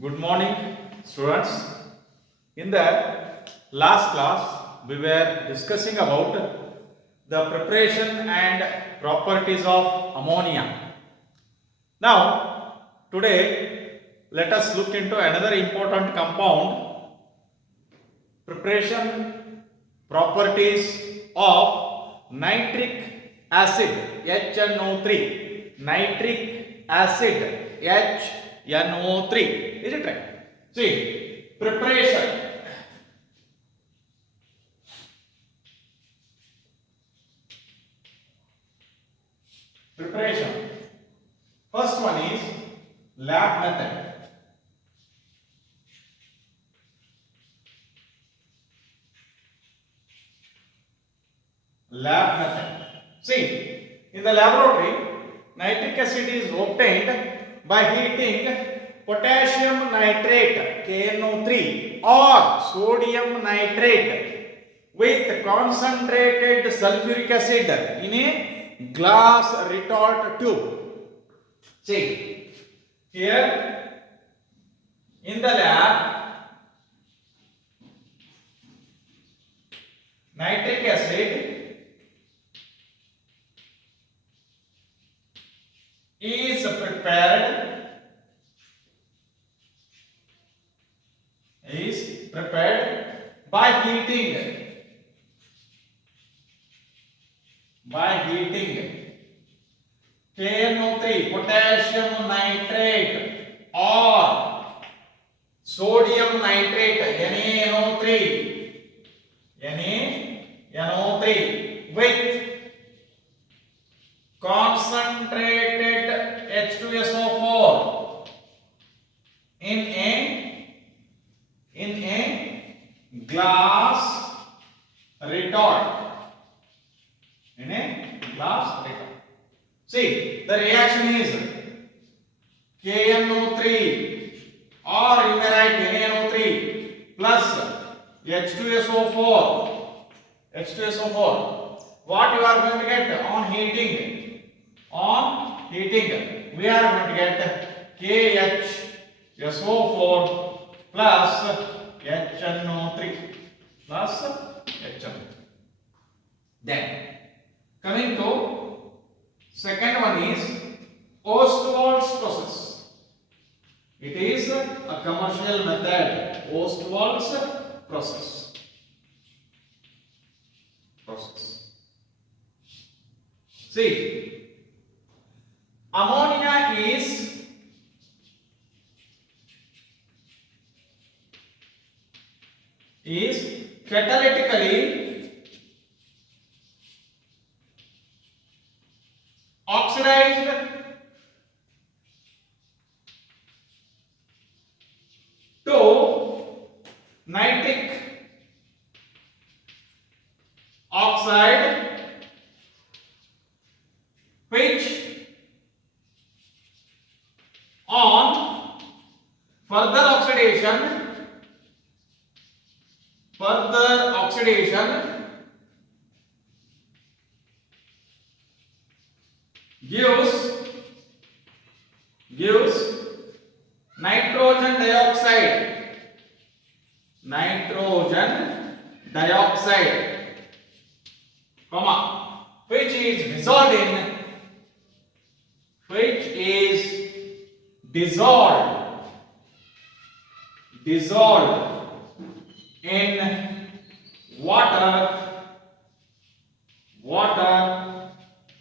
Good morning, students. In the last class, we were discussing about the preparation and properties of ammonia. Now, today, let us look into another important compound, preparation properties of nitric acid HNO3. Nitric acid HNO3. Is it right? See, preparation. Preparation. First one is lab method. Lab method. See, in the laboratory, nitric acid is obtained by heating potassium nitrate KNO3 or sodium nitrate with concentrated sulfuric acid in a glass retort tube. See, here in the lab, nitric acid is prepared by heating KNO3 potassium nitrate or sodium nitrate NaNO3 with concentrated H2SO4 in a glass retort. See, the reaction is KNO3 or you may write NaNO3 plus H2SO4. What you are going to get on heating? We are going to get KHSO4 plus HNO3 Then coming to second one is Ostwald's process. It is a commercial method. Ostwald's process. See, ammonia is catalytically oxidized to nitric oxide, which on further oxidation gives nitrogen dioxide, which is dissolved in water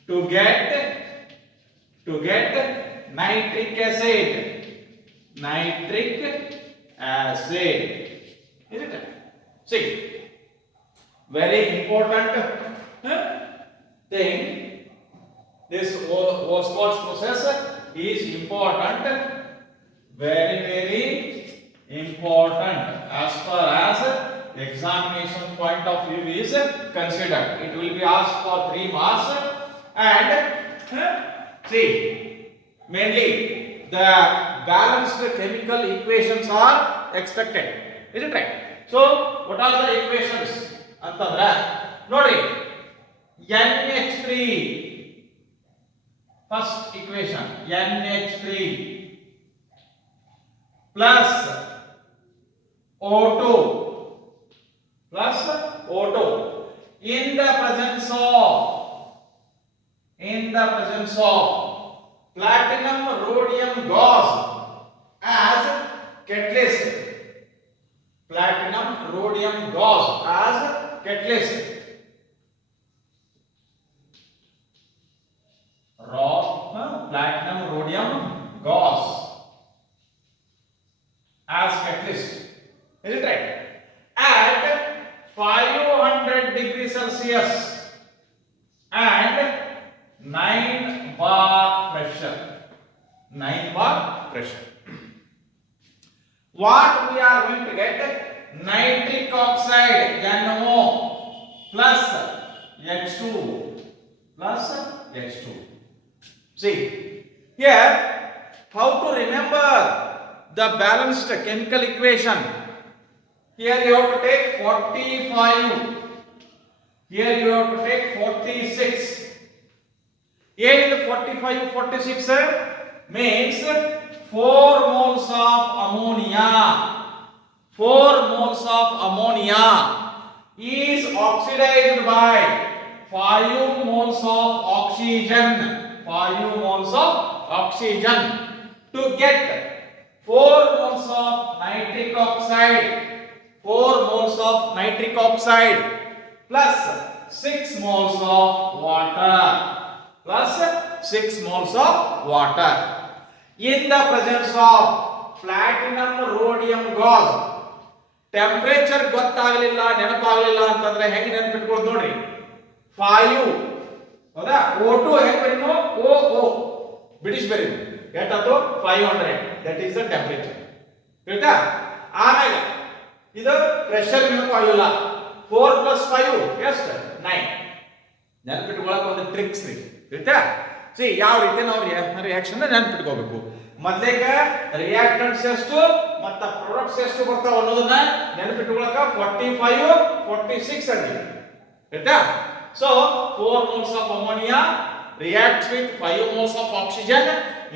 to get nitric acid. Is it? See, very important thing. This Ostwald's process is important. Very important as far as examination point of view is considered. It will be asked for 3 marks and see, mainly the balanced chemical equations are expected. Is it right? So, what are the equations? Nodi, NH3, first equation, NH3 plus O2 plus O2 in the presence of platinum rhodium gauze as catalyst. Platinum rhodium gauze as catalyst. Platinum rhodium gauze as catalyst. Is it right? At 500 degrees Celsius and 9 bar pressure. 9 bar pressure. What we are going to get? Nitric oxide NO plus H2 plus H2. See here how to remember the balanced chemical equation. Here you have to take 45. Here you have to take 46. Here in the 45, 46 means 4 moles of ammonia. 4 moles of ammonia is oxidized by 5 moles of oxygen. 5 moles of oxygen to get 4 moles of nitric oxide. 4 moles of nitric oxide plus 6 moles of water. Plus 6 moles of water in the presence of platinum rhodium gauze. Temperature ಗೊತ್ತಾಗಲಿಲ್ಲ ನೆನಪಾಗಲಿಲ್ಲ ಅಂತಂದ್ರೆ ಹೆಂಗೆ ನೆನಪಿಟ್ಕೊಳ್ಳೋದು ನೋಡ್ರಿ 5 ಹೌದಾ O2 ಹೆಂಗೆ ಬರೀನು O British ಬರೀನು ಎಷ್ಟಾಯ್ತು 500 ದಟ್ ಈಸ್ ದ ಟೆಂಪರೇಚರ್ ಆಯ್ತಾ ಆಮೇಲೆ ಇದು ಪ್ರೆಷರ್ ನೆನಪಾಗಲಿಲ್ಲ 4 + 5 ಎಷ್ಟು 9 ನೆನಪಿಟ್ಕೊಳ್ಳೋಕೆ ಒಂದು ಟ್ರಿಕ್ಸ್ ರೀ ಆಯ್ತಾ ಸಿ ಯಾವ ರೀತಿ ನಾವು ರಿಯಾಕ್ಷನ್ ನೆನಪಿಟ್ಕೋಬೇಕು ಮೊದಲೇಕ ರಿಯಾಕ್ಟೆಂಟ್ಸ್ ಎಷ್ಟು ಮತ್ತು ಪ್ರೊಡಕ್ಟ್ಸ್ ಎಷ್ಟು ಬರ್ತಾವ ಅನ್ನೋದನ್ನ ನೆನಪಿಟ್ಕೊಳ್ಳಕ 45 46 ಅಂತೀವಿ ಆಯ್ತಾ ಸೊ 4 moles of ammonia reacts with 5 moles of oxygen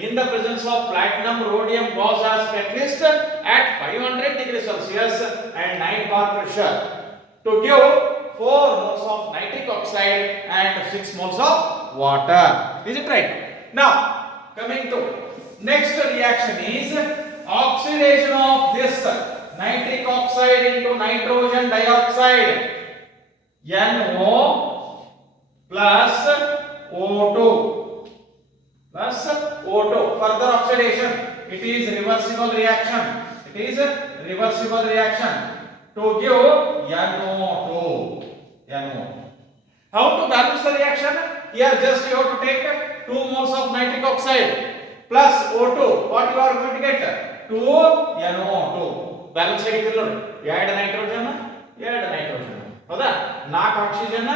in the presence of platinum rhodium gauze as catalyst at 500 degrees Celsius and 9 bar pressure to give 4 moles of nitric oxide and 6 moles of water. Is it right? Now coming to next reaction is oxidation of this nitric oxide into nitrogen dioxide NO plus O2 plus O2. Further oxidation, it is reversible reaction. It is reversible reaction to give NO2. How to balance the reaction? Here just you have to take 2 moles of nitric oxide plus O2. What you are going to get? 2 NO2. Balance ಆಗಿತ್ತು ನೋಡಿ. 2 ನೈಟ್ರೋಜನ್ ಹೌದಾ 4 ಆಕ್ಸಿಜನ್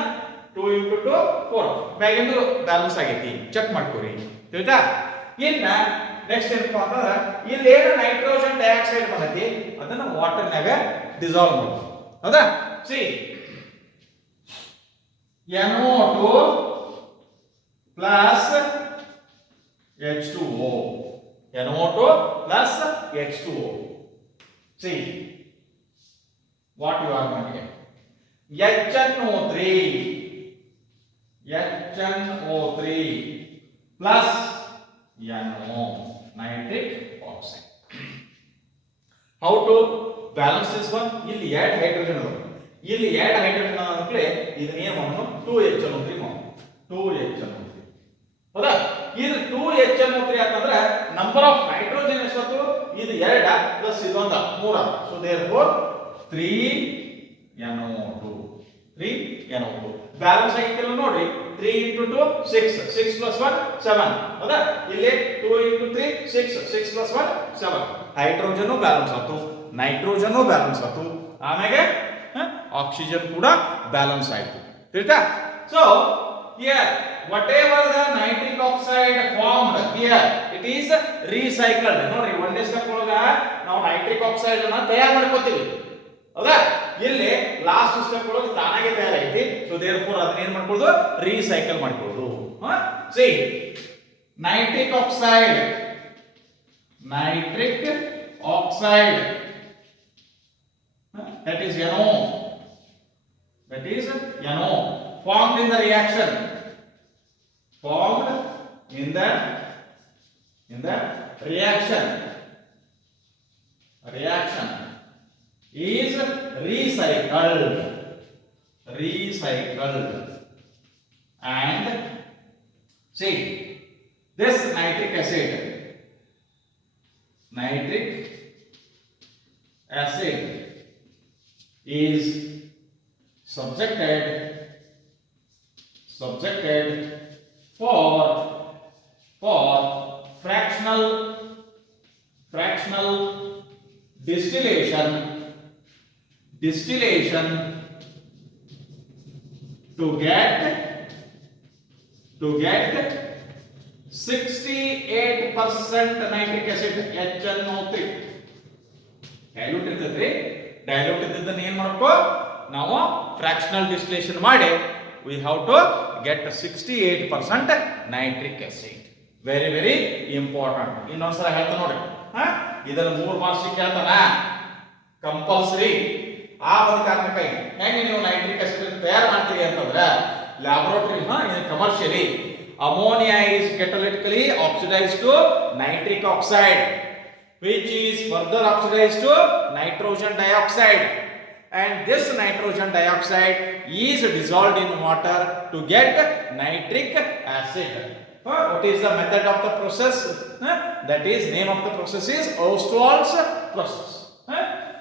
2 × 2 4 ಬ್ಯಾಗಿಂದು ಬ್ಯಾಲೆನ್ಸ್ ಆಗೈತಿ ಚೆಕ್ ಮಾಡ್ಕೊರಿ ತಿಳಿತಾ ಇನ್ನ ನೆಕ್ಸ್ಟ್ ಏನಪ್ಪಾ ಅಂತಂದ್ರೆ ಇಲ್ಲಿ ಏನು ನೈಟ್ರೋಜನ್ ಡೈಆಕ್ಸೈಡ್ ಬಂದೈತಿ ಅದನ್ನ ವಾಟರ್ ನಾಗ ಡಿಸಾಲ್ವ್ ಮಾಡೋದು ಹೌದಾ C NO2 plus H2O NO2 plus H2O see what you are going to get HNO3 plus NO nitric oxide. How to balance this one? ಇಲ್ಲಿ ಎರಡು ಹೈಡ್ರೋಜನ್ ಅದಾವ ಇಲ್ಲಿ ಎರಡು ಹೈಡ್ರೋಜನ್ ಅಂದ್ರೆ ಇದನ್ನ ಏನು ಮಾಡೋಣ 2HNO3 ಮಾಡೋಣ 2HNO3 ಹೌದಾ ಇದು 2HNO3 ಅಂತಂದ್ರೆ ನಂಬರ್ ಆಫ್ ನೈಟ್ರೋಜನ್ ಎಷ್ಟು ಇದು 2 ಪ್ಲಸ್ ಇದೊಂದು 3 ಸೊ ದೇರ್ಫೋರ್ 3NO2 ಬ್ಯಾಲೆನ್ಸ್ ಆಗಿತ್ತಿಲ್ಲ ನೋಡ್ರಿ 3 × 2 6 6 + 1 7 ಹೌದಾ ಇಲ್ಲಿ 2 × 3 6 6 + 1 7 ಹೈಡ್ರೋಜನ್ ಬ್ಯಾಲೆನ್ಸ್ ಆಯ್ತು ನೈಟ್ರೋಜನ್ ಬ್ಯಾಲೆನ್ಸ್ ಆಯ್ತು ಆಮೇಲೆ ಆಕ್ಸಿಜನ್ ಕೂಡ ಬ್ಯಾಲೆನ್ಸ್ ಆಯ್ತು ತಿಳಿತಾ so here whatever the nitric oxide formed here it is recycled ನೋಡ್ರಿ ಒಂದೇ ಸ್ಟೆಪ್ ಒಳಗ ನಾವು ನೈಟ್ರಿಕ್ ಆಕ್ಸೈಡ್ ಅನ್ನ ತಯಾರು ಮಾಡ್ಕೊತೀವಿ ಹೌದಾ ಇಲ್ಲಿ ಲಾಸ್ಟ್ ಸ್ಟೆಪ್ ಒಳಗೆ ತಾನಾಗೆ ತಯಾರಾಗೈತಿ ಸೊ ದೇರ್ಫೋರ್ ಅದನ್ನ ಏನು ಮಾಡ್ಕೊಳ್ಳೋದು ರೀಸೈಕಲ್ ಮಾಡ್ಕೊಳ್ಳೋದು C nitric oxide oxide, that is NO, that is NO, formed in the reaction, formed in the reaction is recycled, and see, this nitric acid is subjected for fractional distillation to get 68% nitric acid HNO3. Dilute ಇರ್ತದ್ರಿ, ಡೈಲ್ಯೂಟ್ ಇದ್ದದನ್ನ ಏನು ಮಾಡಬೇಕು ನಾವು fractional distillation ಮಾಡಿ we have to get 68% nitric acid. Very very important. ಇನ್ನೊಂದ್ಸಲ ಹೇಳ್ತಾ ನೋಡ್ರಿ, ಇದನ್ನ 3 ಮಾರ್ಕ್ಸ್ ಕೇಳ್ತಾನ ಕಂಪಲ್ಸರಿ. ಆ ಒಂದು ಕಾರಣಕ್ಕಾಗಿ ಹೆಂಗೆ ನೀವು ನೈಟ್ರಿಕ್ ಆಸಿಡ್ ತಯಾರು ಮಾಡ್ತೀರಿ ಅಂತಂದ್ರೆ laboratory commercially ammonia is catalytically oxidized to nitric oxide, which is further oxidized to nitrogen dioxide, and this nitrogen dioxide is dissolved in water to get nitric acid. What is the method of the process? That is, name of the process is Ostwald's process.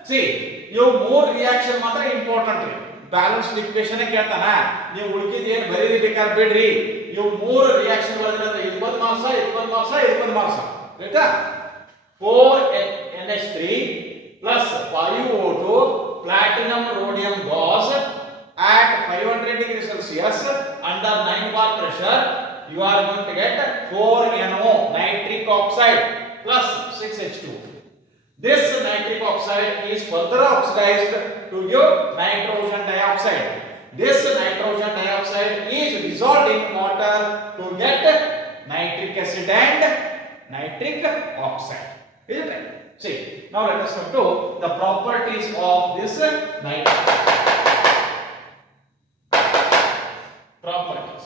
See, you more reaction ಮಾತ್ರ ಇಂಪಾರ್ಟೆಂಟ್ ರೀ. Balanced equation ಕೇಳ್ತಾನ, ನೀವು ಉಳಿಕಿದ ಏನು ಬರೀರಿ ಬೇಕಾದ್ರೆ ಬಿಡ್ರಿ. ಇವು 3 ರಿಯಾಕ್ಷನ್ ಬರೆದ್ರೆ ಇದು ಬಂದು ಮಾರ್ಕ್ಸ್, ಇದು ಬಂದು ಮಾರ್ಕ್ಸ್, ಇದು ಬಂದು ಮಾರ್ಕ್ಸ್. ಆಯ್ತಾ? 4NH3 plus 5O2 platinum rhodium gas at 500 degrees Celsius under 9 bar pressure, you are going to get 4NO nitric oxide plus 6H2. This nitric oxide is further oxidized to give nitrogen dioxide. This nitrogen dioxide is dissolved in water to get nitric acid and nitric oxide. Is it right? See, now let us come to the properties of this nitric properties.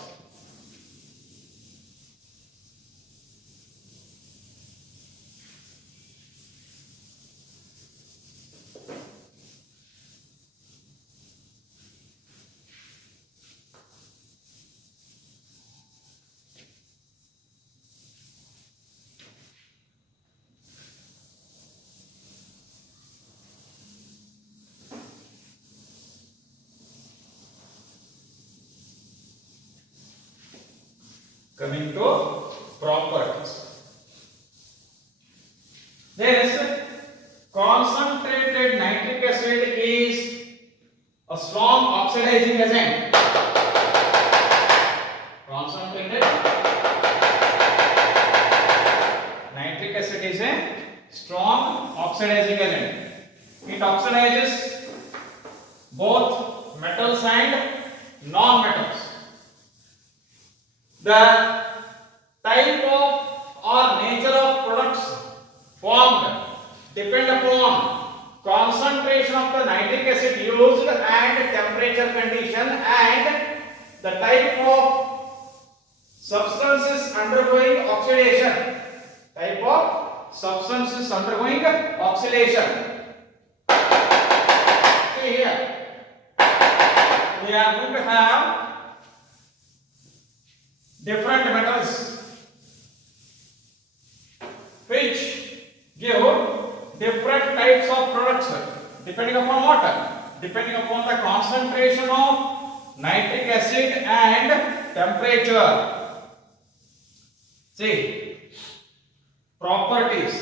Coming to properties, there is concentrated nitric acid is a strong oxidizing agent. Concentrated nitric acid is a strong oxidizing agent. It oxidizes both metals and non-metals. The type of or nature of products formed depend upon concentration of the nitric acid used and temperature condition, and the type of substances undergoing oxidation. Type of substances undergoing oxidation. See here, we are going to have different metals which give different types of products depending upon what? Depending upon the concentration of nitric acid and temperature. See, properties.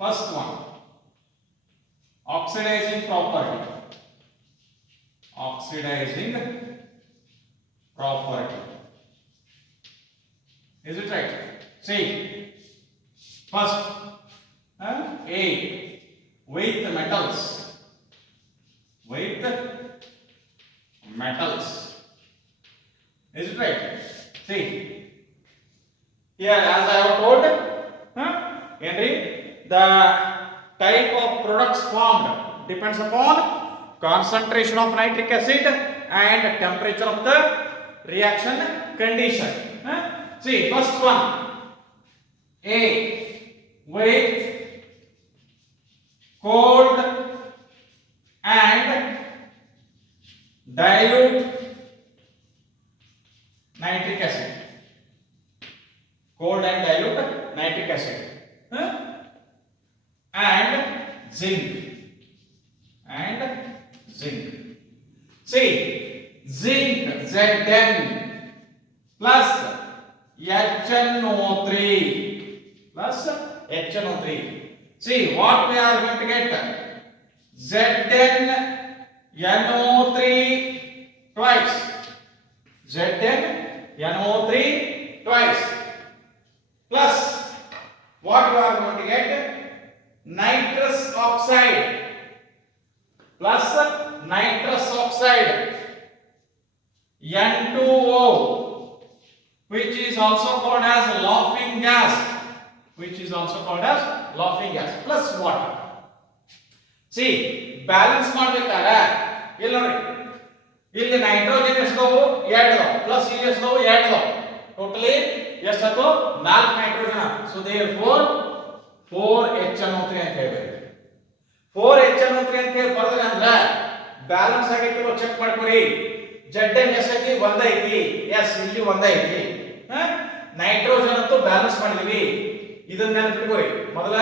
First one, oxidizing property. Is it right? See, first, A, with metals. Is it right? See, here as I have told, Henry, the type of products formed depends upon concentration of nitric acid and temperature of the reaction condition. See, first one, A, with cold and dilute nitric acid. Cold and dilute nitric acid. And zinc. See, zinc Zn plus HNO3 plus HNO3. See, what we are going to get? ZnNO3 twice. ZnNO3 twice. Plus, what we are going to get? Nitrous oxide. Plus nitrous oxide. N2O, which is also called as laughing gas. Plus water. See, balance ಮಾಡಬೇಕಾದ್ರೆ ಇಲ್ಲಿ ನೋಡಿ, ಇಲ್ಲಿ ನೈಟ್ರೋಜನ್ ಎಷ್ಟದವು 2 ಅದಾವ, ಪ್ಲಸ್ ಇಲ್ಲಿ ಎಷ್ಟದವು 2 ಅದಾವ, totally ಎಷ್ಟದು 4 ನೈಟ್ರೋಜನ್. ಸೊ therefore 4HNO3 ಅಂತ ಹೇಳ್ಬೇಕು. 4HNO3 ಅಂತ ಹೇಳಿ ಬರೆದ್ರೆ ಅಂದ್ರೆ ಬ್ಯಾಲೆನ್ಸ್ ಆಗೈತಿ ಚೆಕ್ ಮಾಡ್ಕೊರಿ. Zn ಎಷ್ಟೈತಿ? 1 ಐತಿ. ಎಸ್, ಇಲ್ಲಿ 1 ಐತಿ. ನೈಟ್ರೋಜನ್ ಅಂತೂ ಬ್ಯಾಲೆನ್ಸ್ ಮಾಡಿದೀವಿ. ಇದನ್ನ ನೆನಪಿಟ್ಕೋರಿ, ಮೊದಲ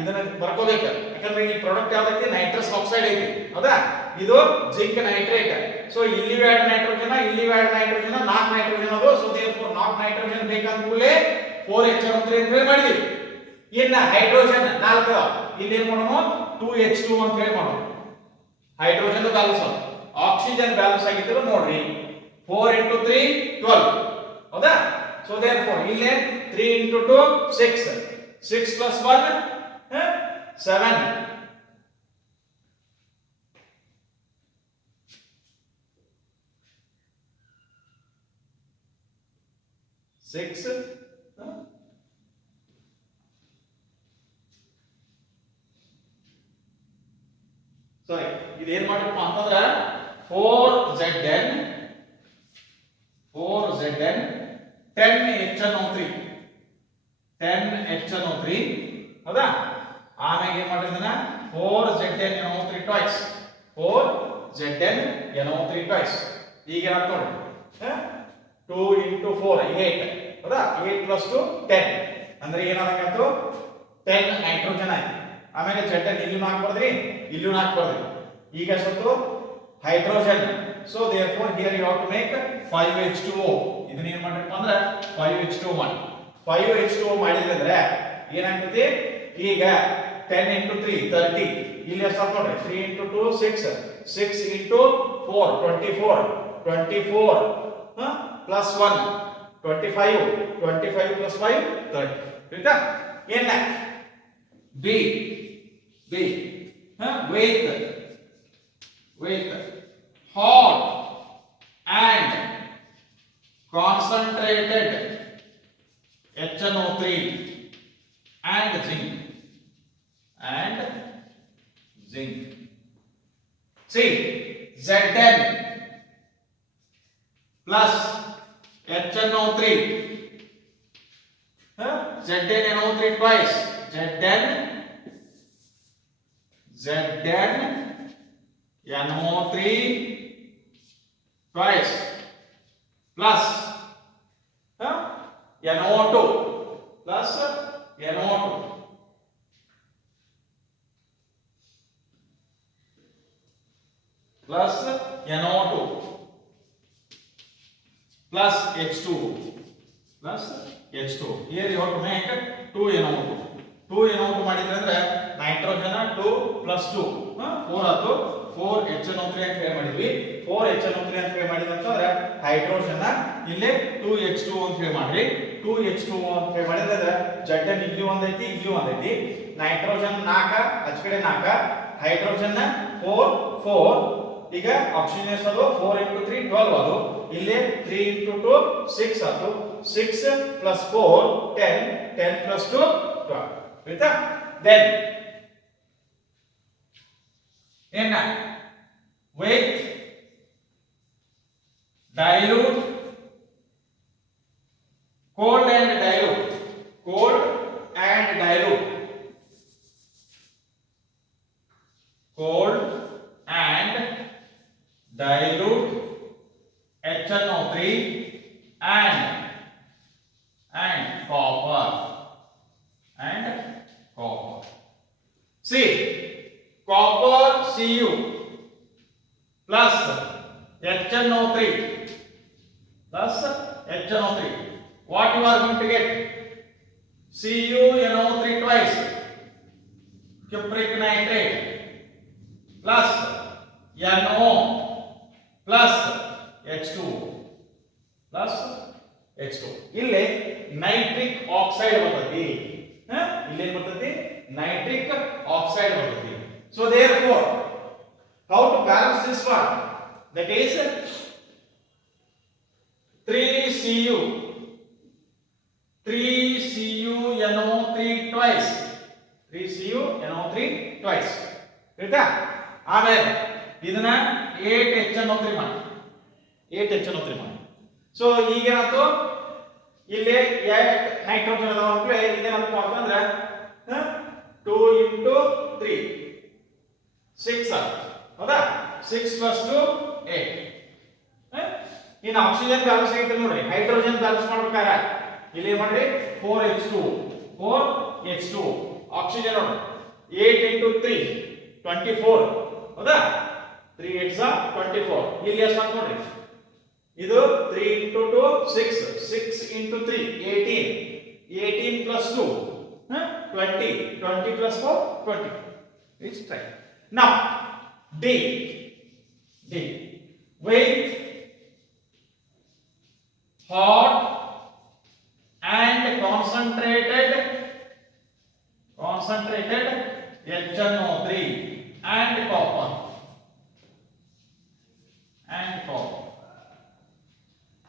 ಇದನ್ನ ಬರ್ಕೋಬೇಕು. ಯಾಕಂದ್ರೆ ಈ ಪ್ರಾಡಕ್ಟ್ ಯಾವ್ದೈತಿ? ನೈಟ್ರಸ್ ಆಕ್ಸೈಡ್ ಐತಿ, ಹೌದಾ? ಇದು ಜಿಂಕ್ ನೈಟ್ರೇಟ್. ಸೊ ಇಲ್ಲಿ 2 ನೈಟ್ರೋಜನ್, ಇಲ್ಲಿ 2 ನೈಟ್ರೋಜನ್, 4 ನೈಟ್ರೋಜನ್ ಅದು. ಸೊ therefore 4 ನೈಟ್ರೋಜನ್ ಬೇಕಂತ ಕೂಡಲೇ 4HNO3 ಅಂತ ಹೇಳಿ ಮಾಡಿದ್ವಿ. ಇನ್ನ ಹೈಡ್ರೋಜನ್ 4 ಇಲ್ಲಿ ಏನ್ ಮಾಡೋಣ? 2H2 ಅಂತ ಹೇಳಿ ಮಾಡೋಣ. ಹೈಡ್ರೋಜನ್ ಬ್ಯಾಲೆನ್ಸ್, ಆಕ್ಸಿಜನ್ ಬ್ಯಾಲೆನ್ಸ್ ಆಗಿದ್ರು ನೋಡ್ರಿ. 4 into 3 12, ಹೌದಾ? ಸೊ therefore ಇಲ್ಲಿ 3 into 2 6, 6 plus 1 7. ಸಾರಿ, ಇದೇನ್ ಮಾಡಬೇಕು ಅಂತಂದ್ರೆ 4Zn 10HNO3 ಹೌದಾ? ಆಮೇಲೆ ಏನ್ ಮಾಡಿದ್ನ 4ZnNO3 twice. 4ZnNO3 twice. ಈಗ ಏನಾಗ್ತದೆ ನೋಡಿ, 2 into 4 8, ಹೌದಾ? 8 plus 2 10 ಅಂದ್ರೆ ಏನಾಗಂತು 10 ನೈಟ್ರೋಜನ್ ಆಯ್ತು. ಆಮೇಲೆ Zn ಇಲ್ಲೂ ಹಾಕ್ಬಾರ್ದ್ರಿ, ಇಲ್ಲೂ ಹಾಕ್ಬಾರ್ದ್ರಿ. ಈಗ ಎಷ್ಟು hydrogen. So therefore here you have to make 5H2O. ಇದನ್ನ ಏನ್ ಮಾಡ್ಬೇಕು ಅಂದ್ರೆ 5H2O ಮಾಡಿದ್ರೆ ಅಂದ್ರೆ ಏನಾಗ್ತೈತಿ? ಈಗ 10 into 3 30, ಇಲ್ಲಿ ಎಷ್ಟು ನೋಡ್ರಿ 3 into 2 6, 6 into 4 24 plus 1 25 plus 5 30. ठीक है? ಏನ B with hot and concentrated HNO3 and zinc. See, Zn plus HNO3, ZnNO3 twice. ZnNO3 twice plus NO2 plus NO2 plus NO2 plus H2 plus H2. Here you have to make 2NO2. 2NO2 ಮಾಡಿದ್ರೆ ಅಂದ್ರೆ ನೈಟ್ರೋಜನ್ 2 plus 2 4 ಆಯ್ತು. 4HNO3 ಅಂತ ಹೇಳಿ ಮಾಡಿದ್ವಿ. 4HNO3 ಅಂತ ಹೇಳಿ ಮಾಡಿದಂತಂದ್ರೆ ಹೈಡ್ರೋಜನ್ ಇಲ್ಲಿ 2H2 ಅಂತ ಹೇಳಿ ಮಾಡ್ರಿ. 2H2 ಅಂತ ಹೇಳಿ ಮಾಡಿದ್ರೆ Zn ಇಲ್ಲಿ ಒಂದೈತಿ, ಇಲ್ಲಿ ಒಂದೈತಿ. ನೈಟ್ರೋಜನ್ 4, ಅಚ್ ಕಡೆ 4, ಹೈಡ್ರೋಜನ್ 4. ಈಗ ಆಕ್ಸಿಜನ್ ಎಷ್ಟು? 4 into 3 12 ಅದು. ಇಲ್ಲಿ 3 into 2 6 ಆಯ್ತು 6 plus 4 10 10 plus 2 12 ಆಯ್ತಾ then ಏನ with dilute cold and dilute cold and dilute cold and dilute HNO3 and copper see copper Cu plus HNO3 plus HNO3 what you are going to get CuNO3 twice cupric nitrate plus NO plus H2 plus H2 ಇಲ್ಲಿ nitric oxide ಬರ್ತದೆ ಇಲ್ಲಿ ಏನು ಬರ್ತದೆ nitric oxide ಬರ್ತದೆ so therefore how to balance this one that is 3CuNO3 twice 3CuNO3 twice ಆಯ್ತಾ ಆಮೇಲೆ ಇದನ್ನ 8HNO3 ಮಾಡಿ 8HNO3 ಮಾಡಿ ಸೊ ಈಗ ಏನಾಯ್ತು ಇಲ್ಲಿ 8 ನೈಟ್ರೋಜನ್ ಅದಾವ ಅಂದ್ರೆ ಇದೇನಪ್ಪ ಅಂತಂದ್ರೆ 2 into 3 6 ಹೌದಾ 6 plus 2 8 ಇನ್ನು ಆಕ್ಸಿಜನ್ ಬ್ಯಾಲೆನ್ಸ್ ಐತೆ ನೋಡ್ರಿ ಹೈಡ್ರೋಜನ್ ಬ್ಯಾಲೆನ್ಸ್ ಮಾಡ್ಬೇಕಾರೆ ಇಲ್ಲಿ ಏನು ಮಾಡ್ರಿ 4H2 ಆಕ್ಸಿಜನ್ ನೋಡಿ 8 into 3 24 ಹೌದಾ 3 8s 24 ಇಲ್ಲಿ ಎಷ್ಟು ಅಂತ ನೋಡ್ರಿ ಇದು 3 into 2 6 6 into 3 18 plus 2 20 plus 4 20 it's right now D with hot and concentrated HNO3 and copper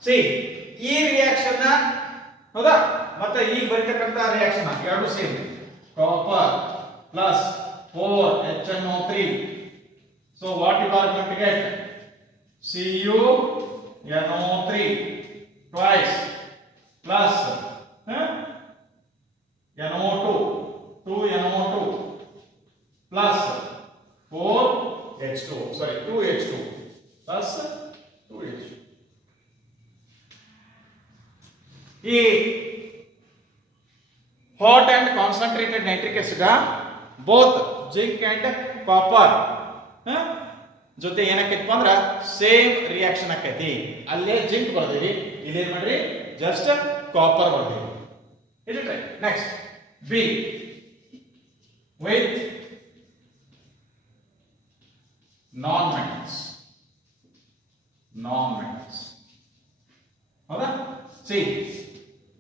see ಈ ರಿಯಾಕ್ಷನ್ ಹೌದಾ ಮತ್ತೆ ಈಗ ಬರಿತಕ್ಕಂತ ರಿಯಾಕ್ಷನ್ ಎರಡು same copper plus 4HNO3 so what you are going to get CuNO3 twice plus NO2 2NO2 plus 4H2 sorry 2H2 plus 2H2 ಈ hot and concentrated nitric acid both zinc and copper ಜೊತೆ ಏನಕ್ಕೈತಪ್ಪ ಅಂದ್ರ same reaction ಆಕೈತಿ ಅಲ್ಲೇ ಜಿಂಕ್ ಬರ್ದೇವಿ ಇಲ್ಲಿ ಏನ್ ಮಾಡ್ರಿ ಜಸ್ಟ್ ಕಾಪರ್ ಬರ್ದೇವಿ is it right next B with non metals ಹೌದಾ C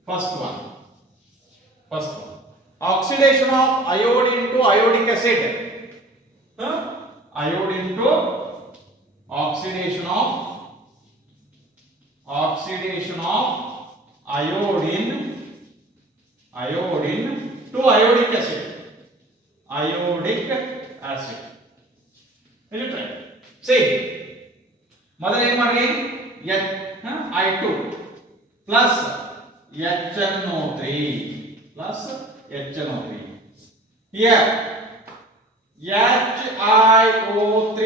first one oxidation of iodine to iodic acid iodine to oxidation of iodine to iodic acid is it right see ಮೊದಲು ಏನು ಮಾಡಿ I2 plus HNO3 here HiO3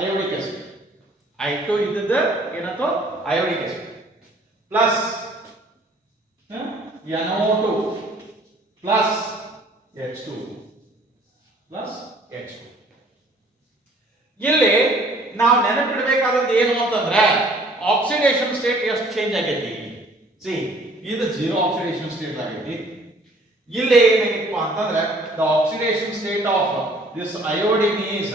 iodic acid I2 ಇದ್ದದ ಏನಂತ iodic acid plus NO2 plus H2 ಇಲ್ಲಿ ನಾವು ನೆನಪಿಡಬೇಕಾದದ್ದು ಏನು ಅಂತಂದ್ರೆ ಆಕ್ಸಿಡೇಷನ್ ಸ್ಟೇಟ್ ಎಷ್ಟು ಚೇಂಜ್ ಆಗೈತಿ ಸಿ ಇದು ಜೀರೋ ಆಕ್ಸಿಡೇಷನ್ ಸ್ಟೇಟ್ ಆಗೈತಿ ಇಲ್ಲಿ ಏನಾಗಿತ್ತು ಅಂತಂದ್ರೆ the oxidation state of this iodine is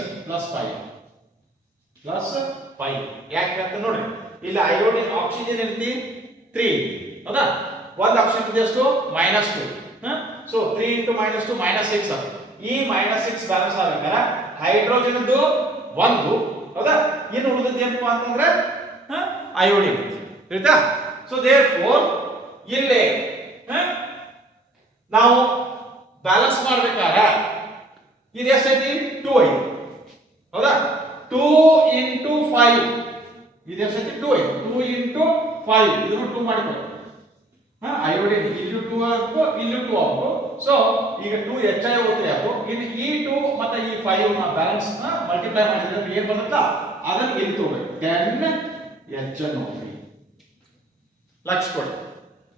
+5 ಯಾಕೆ ಅಂತ ನೋಡ್ರಿ ಇಲ್ಲಿ ಅಯೋಡಿನ್ ಆಕ್ಸಿಜನ್ ಇರ್ತಿ 3 ಹೌದಾ ಒಂದು ಆಕ್ಸಿಜನ್ ಇದೆ ಎಷ್ಟು -2 ಸೊ 3 * -2 -6 ಈ -6 ಬ್ಯಾಲೆನ್ಸ್ ಆಗಬೇಕಾದ್ರೆ ಹೈಡ್ರೋಜನ್ ಒಂದು ಹೌದಾ ಇನ್ನು ಉಳಿದದ್ದು ಏನಪ್ಪಾ ಅಂತಂದ್ರೆ ಅಯೋಡಿನ್ ಆಯ್ತಾ. ಸೊ ದೇರ್ ಫೋರ್ ಇಲ್ಲಿ ನಾವು ಬ್ಯಾಲೆನ್ಸ್ ಮಾಡ್ಬೇಕಾದ್ರೆ ಇದು ಎಷ್ಟೈತಿ 2 ಐತಿ ಹೌದಾ. 2 into 5 ಇದು ಎಷ್ಟೈತಿ 2 ಐತಿ. 2 into 5 ಇದನ್ನು 2 ಮಾಡಿಕೊಳ್ಳಿ. ಅಯೋಡಿನ್ ಇಲ್ಲೂ 2 ಆಗಬೇಕು ಇಲ್ಲೂ 2 ಆಗಬೇಕು. ಸೊ ಈಗ 2 ಹೆಚ್ಚಾಗಿ ಹೋಗ್ತದೆ ಅದು. ಇನ್ನು ಈ 2 ಮತ್ತೆ ಈ 5 ನ ಬ್ಯಾಲೆನ್ಸ್ ನ ಮಲ್ಟಿಪ್ಲೈ ಮಾಡಿದ್ರೆ ಏನು ಬರುತ್ತಾ ಅದನ್ನ ಇಲ್ಲಿ ತಗೋಬೇಕು. 10 HNO3 ಲಕ್ಷ ಕೊಡಿ.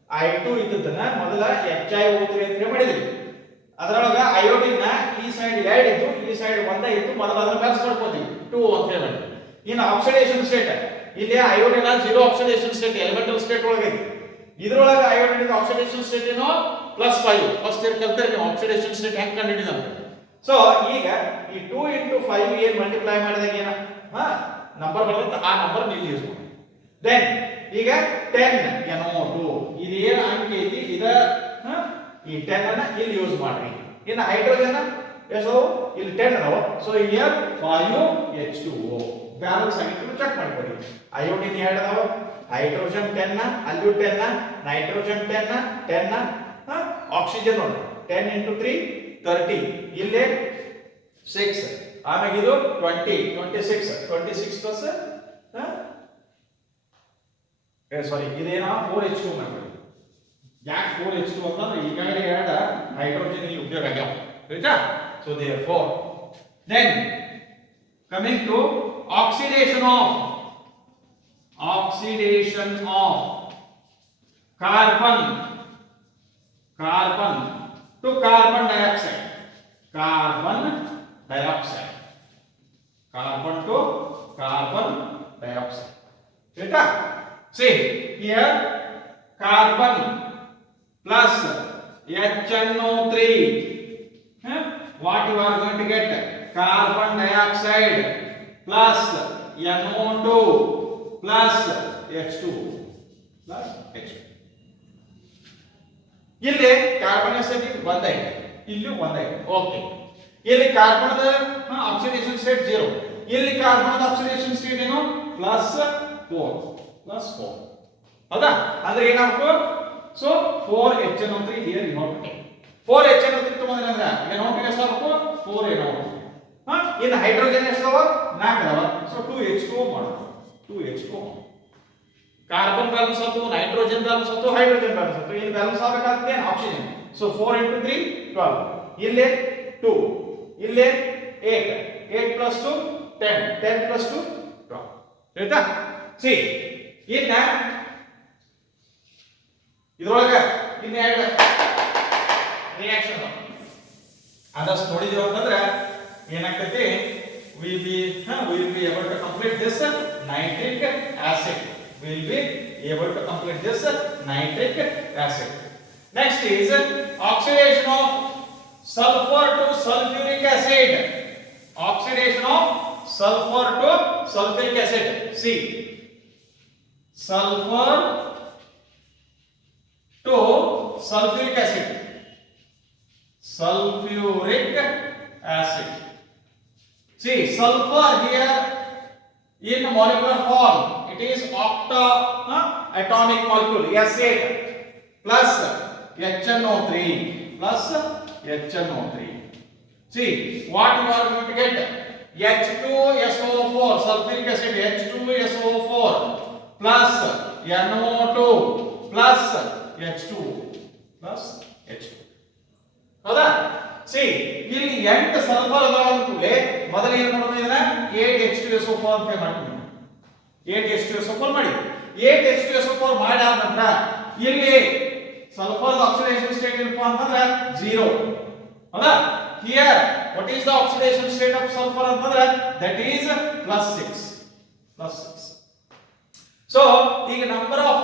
I2 ಇದ್ದದನ್ನ ಮೊದಲ ಹೆಚ್ಚಾಗಿ ಹೋಗ್ತದೆ ಅಂತ ಮಾಡಿದ್ರಿ. ಅದರೊಳಗ ಅಯೋಡಿನ್ ಈ ಸೈಡ್ 2 ಇತ್ತು ಈ ಸೈಡ್ 1 ಇತ್ತು. ಮೊದಲ ಅದನ್ನ ಬ್ಯಾಲೆನ್ಸ್ ಮಾಡ್ಕೊತೀವಿ 2 ಅಂತ ಹೇಳಿ. ಇನ್ನು ಆಕ್ಸಿಡೇಷನ್ ಸ್ಟೇಟ್ ಇಲ್ಲಿ ಅಯೋಡಿನ್ 0 ಆಕ್ಸಿಡೇಷನ್ ಸ್ಟೇಟ್ ಎಲಿಮೆಂಟಲ್ ಸ್ಟೇಟ್ ಒಳಗೆ ಇದೆ. ಇದರೊಳಗೆ ಅಯೋಡಿನ್ ಆಕ್ಸಿಡೇಷನ್ ಸ್ಟೇಟ್ ಏನೋ +5 ಫಸ್ಟ್ ಇಯರ್ ಕಲ್ತಾರೆ ನೀವು ಆಕ್ಸಿಡೇಷನ್ ಸ್ಟೇಟ್ ಹೆಂಗೆ ಕಂಡುಹಿಡಿದಂತ. ಸೊ ಈಗ ಈ 2 into 5 ಏನು ಮಲ್ಟಿಪ್ಲೈ ಮಾಡಿದಾಗ ಏನ ನಂಬರ್ ಬರುತ್ತೆ ಆ ನಂಬರ್ ನೀವು ಯೂಸ್ ಮಾಡಿ. ದೆನ್ ಈಗ 10 NO2 ಇದು ಏನು ಅಂಕೆ ಐತಿ ಇದ ಈ 10 ಅನ್ನ ಇಲ್ಲಿ ಯೂಸ್ ಮಾಡ್ರಿ. ಇನ್ನು ಹೈಡ್ರೋಜನ್ ಎಷ್ಟು ಇಲ್ಲಿ 10 ಅದಾವ. ಸೊ ಹಿಯರ್ 5 H2O ಬ್ಯಾಲೆನ್ಸ್ ಆಗಿತ್ತು ಚೆಕ್ ಮಾಡ್ಕೊಳ್ಳಿ. ಅಯೋಡಿನ್ 2 ಅದಾವ, ಹೈಡ್ರೋಜನ್ 10 ಅಲ್ಲೂ 10 ನೈಟ್ರೋಜನ್ 10 ಆಕ್ಸಿಜನ್ ನೋಡಿ 10 into 3 30 ಇಲ್ಲಿ 6 ಆಮೇಲೆ ಇದು 20 26 ಪ್ಲಸ್ ಸಾರಿ ಇದೇನಾ 4H2 ಮಾಡ್ಕೊಳ್ಳಿ. ಯಾಕೆ 4H2 ಅಂತಂದ್ರೆ ಈಗಾಗಲೇ 2 ಹೈಡ್ರೋಜನ್ ಇಲ್ಲಿ ಉಪಯೋಗ ಆಗ್ಯಾವ ಆಯ್ತಾ. So therefore then coming to oxidation of carbon to carbon dioxide. Carbon to carbon dioxide. Right? See here carbon plus HNO3. What you are going to get? Carbon dioxide plus NO2 plus H2 plus H2. ಇಲ್ಲಿ ಕಾರ್ಬನ್ ಎಷ್ಟೈತಿ 1 ಐತಿ ಇಲ್ಲೂ 1 ಐತಿ. ಓಕೆ ಇಲ್ಲಿ ಕಾರ್ಬನ್ದ oxidation state 0 ಇಲ್ಲಿ ಕಾರ್ಬನ್ದ oxidation state ಏನು +4 ಹೌದಾ. ಅಂದ್ರೆ ಏನಾಗ್ಬೇಕು so 4HNO3 here you have to take 4HNO3 ತಗೊಂಡ್ರೆ ಅಂದ್ರೆ NO2 ಎಷ್ಟು ಆಗಬೇಕು 4NO2. ಇನ್ನು ಹೈಡ್ರೋಜನ್ ಎಷ್ಟು ಅದಾವ 4 ಅದಾವ. ಸೊ 2H2O ಮಾಡೋದು 2H2O. ಕಾರ್ಬನ್ ಬ್ಯಾಲೆನ್ಸ್ ಆಯ್ತು, ನೈಟ್ರೋಜನ್ ಬ್ಯಾಲೆನ್ಸ್ ಆಯ್ತು, ಹೈಡ್ರೋಜನ್ ಬ್ಯಾಲೆನ್ಸ್ ಆಯ್ತು. ಇಲ್ಲಿ ಬ್ಯಾಲೆನ್ಸ್ ಆಗಬೇಕಾದ್ರೆ ಆಕ್ಸಿಜನ್. ಸೊ 4 into 3 12 ಇಲ್ಲಿ 2 ಇಲ್ಲಿ 8 8 plus 2 10 10 plus 2 12 ಆಯ್ತಾ. ಸಿ ಇನ್ನ ಇದರೊಳಗೆ ಇನ್ನ ಎರಡು ರಿಯಾಕ್ಷನ್ ಅದಷ್ಟು ನೋಡಿದೀವಿ ಅಂತಂದ್ರೆ ಏನಾಗ್ತೈತಿ will be able to complete this nitric acid. Will be able to complete this nitric acid. Next is oxidation of sulfur to sulfuric acid. Oxidation of sulfur to sulfuric acid. See, sulfur to sulfuric acid. Sulfuric acid. See, sulfur here in molecular form it is atomic molecule S8 plus HNO3 plus HNO3. See what you are going to get H2SO4 sulfuric acid H2SO4 plus NO2 plus H2 plus H2 ಹೌದಾ. ಸಿ ಇಲ್ಲಿ 8 ಸಲ್ಫರ್ ಅದಾವ ಅಂದ್ಕೂಲೆ ಮೊದಲು ಏನು ಮಾಡೋದು ಇದನ್ನ 8H2SO4 ಅಂತ ಮಾಡ್ತೀವಿ. 8H2SO4 ಮಾಡಿ 8H2SO4 ಮಾಡಿ ಆದ ನಂತರ ಇಲ್ಲಿ ಸಲ್ಫರ್ ಆಕ್ಸಿಡೇಷನ್ ಸ್ಟೇಟ್ ಏನಪ್ಪಾ ಅಂತಂದ್ರೆ 0 ಹೌದಾ. Here what is the oxidation state of sulphur ಅಂತಂದ್ರೆ ದಟ್ ಈಸ್ +6. ಸೊ ಈಗ number of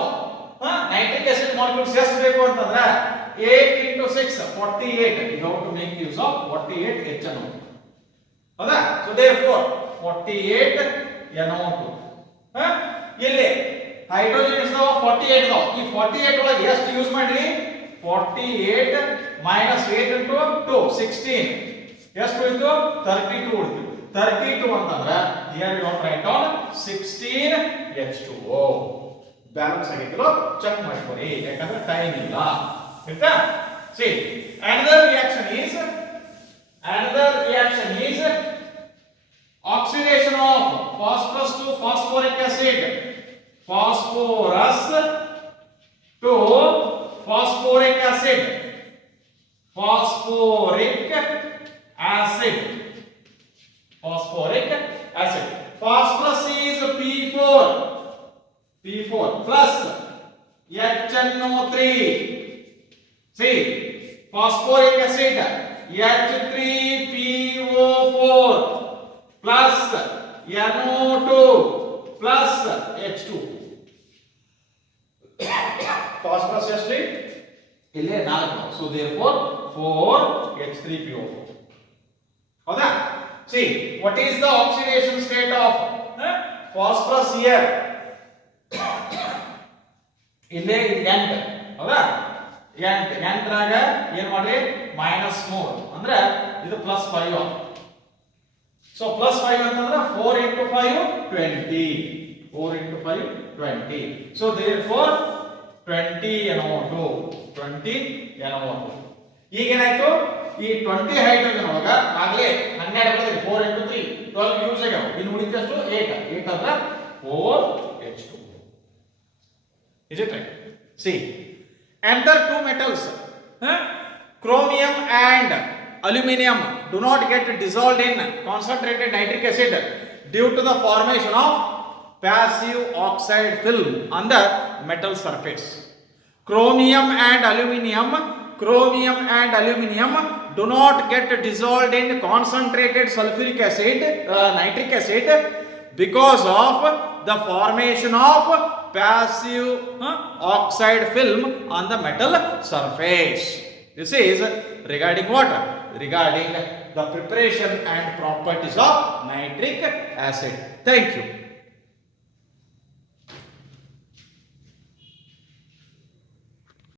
nitric acid molecules ಎಷ್ಟು ಬೇಕು ಅಂತಂದ್ರೆ 8 into 6 48. You have to make use of 48 HNO2 ಹೌದಾ. ಸೊ therefore 48 NO2 ಇಲ್ಲಿ ಹೈಡ್ರೋಜನ್ ಎಷ್ಟು 48 ಇದಾವ. ಈ 48 ಒಳಗೆ ಎಷ್ಟು ಯೂಸ್ ಮಾಡ್ರಿ 48 -8 into 2 16 ಎಷ್ಟು ಉಳಿತು 32 ಉಳಿತು. 32 ಅಂತಂದ್ರೆ here you don't write down 16 H2O. Balance ಆಗಿದೆಯೋ ಚೆಕ್ ಮಾಡ್ಕೊಳ್ಳಿ, ಯಾಕಂದ್ರೆ ಟೈಮ್ ಇಲ್ಲ. ಆಯ್ತಾ? See, another reaction is oxidation of phosphorus to phosphoric acid. Phosphorus to phosphoric acid. Phosphoric acid. Phosphoric acid. Phosphorus is P4. P4 plus HNO3. See, phosphoric acid H3PO4 plus NO2 plus H2. Phosphorus ಎಷ್ಟು ಇಲ್ಲೇ 4. So therefore 4H3PO4. ಹೌದಾ? See, what is the oxidation state of phosphorus here? ಇಲ್ಲೇ ಎಂಟ್. ಹೌದಾ? ಎಂಟ್ರಾಗ ಏನ್ ಮಾಡ್ರಿ -3 ಅಂದ್ರೆ ಇದು +5. ಸೊ +5 ಅಂತಂದ್ರೆ 4 into 5 20. 4 into 5 20. So therefore 20 NO2. 20 NO2. ಈಗ ಏನಾಯ್ತು, ಈ 20 ಹೈಡ್ರೋಜನ್ ಒಳಗ ಆಗ್ಲೇ 12 ಬರ್ತದೆ. 4 into 3 12 ಯೂಸ್ ಆಗ್ಯಾವ. ಇನ್ನು ಉಳಿದಷ್ಟು 8 ಅಂದ್ರೆ 4H2. Is it right? See, another two metals, chromium and aluminum, do not get dissolved in concentrated nitric acid due to the formation of passive oxide film on the metal surface. Chromium and aluminum do not get dissolved in concentrated sulfuric acid, nitric acid, because of the formation of passive oxide film on the metal surface. This is regarding what? Regarding the preparation and properties of nitric acid. Thank you.